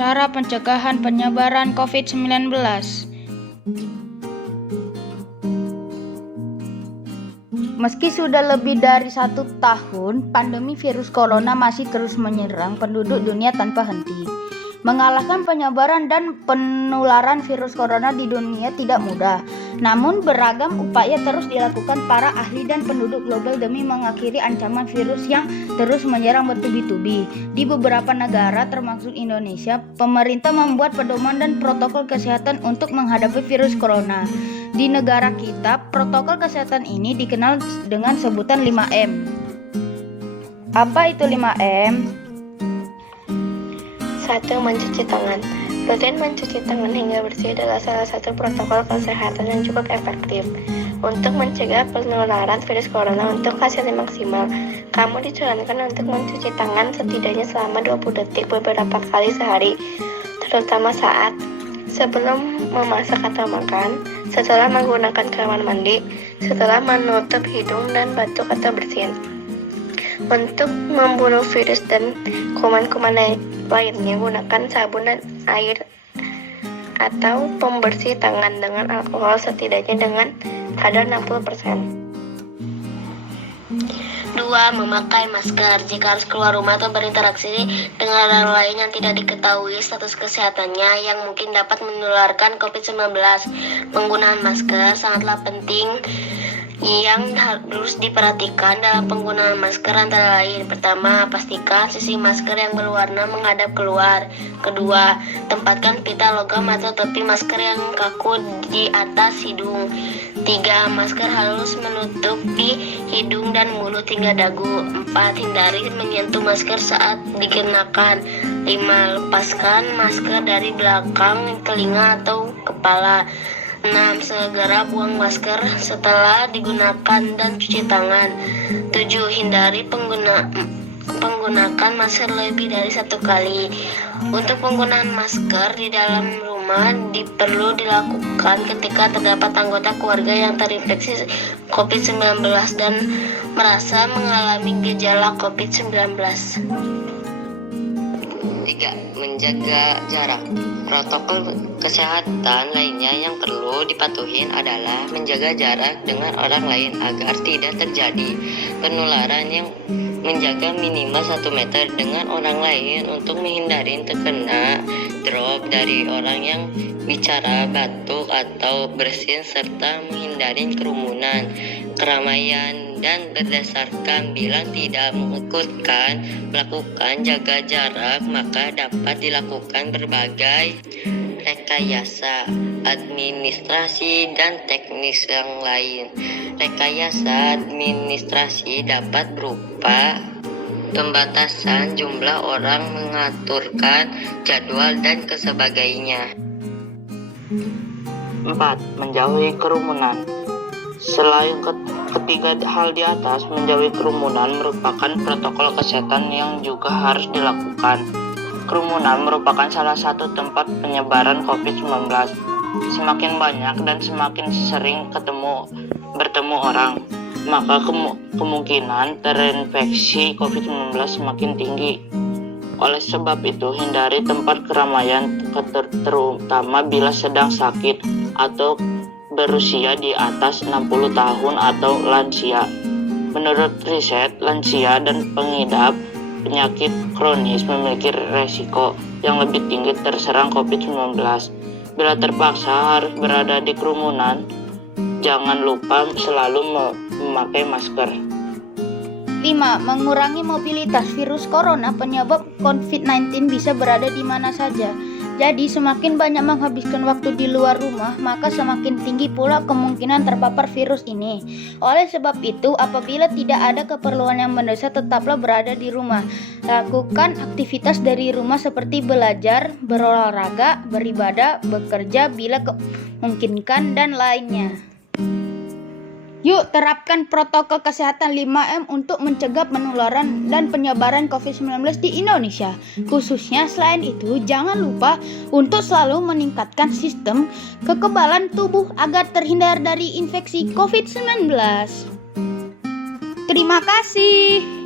Cara pencegahan penyebaran COVID-19. Meski sudah lebih dari 1 tahun, pandemi virus corona masih terus menyerang penduduk dunia tanpa henti. Mengalahkan penyebaran dan penularan virus corona di dunia tidak mudah. Namun beragam upaya terus dilakukan para ahli dan penduduk global demi mengakhiri ancaman virus yang terus menyerang bertubi-tubi. Di beberapa negara termasuk Indonesia, pemerintah membuat pedoman dan protokol kesehatan untuk menghadapi virus corona. Di negara kita, protokol kesehatan ini dikenal dengan sebutan 5M. Apa itu 5M? 1. Mencuci tangan. Rutin mencuci tangan hingga bersih adalah salah satu protokol kesehatan yang cukup efektif untuk mencegah penularan virus corona. Untuk hasilnya maksimal, kamu disarankan untuk mencuci tangan setidaknya selama 20 detik beberapa kali sehari, terutama saat sebelum memasak atau makan, setelah menggunakan kamar mandi, setelah menutup hidung dan batuk atau bersin. Untuk membunuh virus dan kuman-kuman lainnya, gunakan sabun dan air atau pembersih tangan dengan alkohol setidaknya dengan kadar 60%. 2. Memakai masker. Jika harus keluar rumah atau berinteraksi dengan orang lain yang tidak diketahui status kesehatannya yang mungkin dapat menularkan COVID-19, penggunaan masker sangatlah penting. Yang harus diperhatikan dalam penggunaan masker antara lain: pertama, pastikan sisi masker yang berwarna menghadap keluar. Kedua, tempatkan pita logam atau topi masker yang kaku di atas hidung. 3. Masker harus menutupi hidung dan mulut hingga dagu. 4. Hindari menyentuh masker saat dikenakan. 5. Lepaskan masker dari belakang telinga atau kepala. 6. Segera buang masker setelah digunakan dan cuci tangan. 7. Hindari penggunaan masker lebih dari 1 kali. Untuk penggunaan masker di dalam rumah perlu dilakukan ketika terdapat anggota keluarga yang terinfeksi COVID-19 dan merasa mengalami gejala COVID-19. 3. Menjaga jarak. Protokol kesehatan lainnya yang perlu dipatuhin adalah menjaga jarak dengan orang lain agar tidak terjadi penularan, yang menjaga minimal 1 meter dengan orang lain untuk menghindari terkena drop dari orang yang bicara, batuk, atau bersin, serta menghindari kerumunan, keramaian, dan berdasarkan bilang tidak melakukan jaga jarak, maka dapat dilakukan berbagai rekayasa administrasi dan teknis yang lain. Rekayasa administrasi dapat berupa pembatasan jumlah orang, mengaturkan jadwal, dan sebagainya. 4. Menjauhi kerumunan. Selain ketiga hal di atas, menjauhi kerumunan merupakan protokol kesehatan yang juga harus dilakukan. Kerumunan merupakan salah satu tempat penyebaran COVID-19. Semakin banyak dan semakin sering bertemu orang, maka kemungkinan terinfeksi COVID-19 semakin tinggi. Oleh sebab itu, hindari tempat keramaian, terutama bila sedang sakit atau berusia di atas 60 tahun atau lansia. Menurut riset, lansia dan pengidap penyakit kronis memiliki resiko yang lebih tinggi terserang COVID-19. Bila terpaksa harus berada di kerumunan, jangan lupa selalu memakai masker. 5. Mengurangi mobilitas. Virus corona penyebab COVID-19 bisa berada di mana saja. Jadi semakin banyak menghabiskan waktu di luar rumah, maka semakin tinggi pula kemungkinan terpapar virus ini. Oleh sebab itu, apabila tidak ada keperluan yang mendesak, tetaplah berada di rumah. Lakukan aktivitas dari rumah seperti belajar, berolahraga, beribadah, bekerja bila memungkinkan, dan lainnya. Yuk terapkan protokol kesehatan 5M untuk mencegah penularan dan penyebaran COVID-19 di Indonesia. Khususnya selain itu, jangan lupa untuk selalu meningkatkan sistem kekebalan tubuh agar terhindar dari infeksi COVID-19. Terima kasih.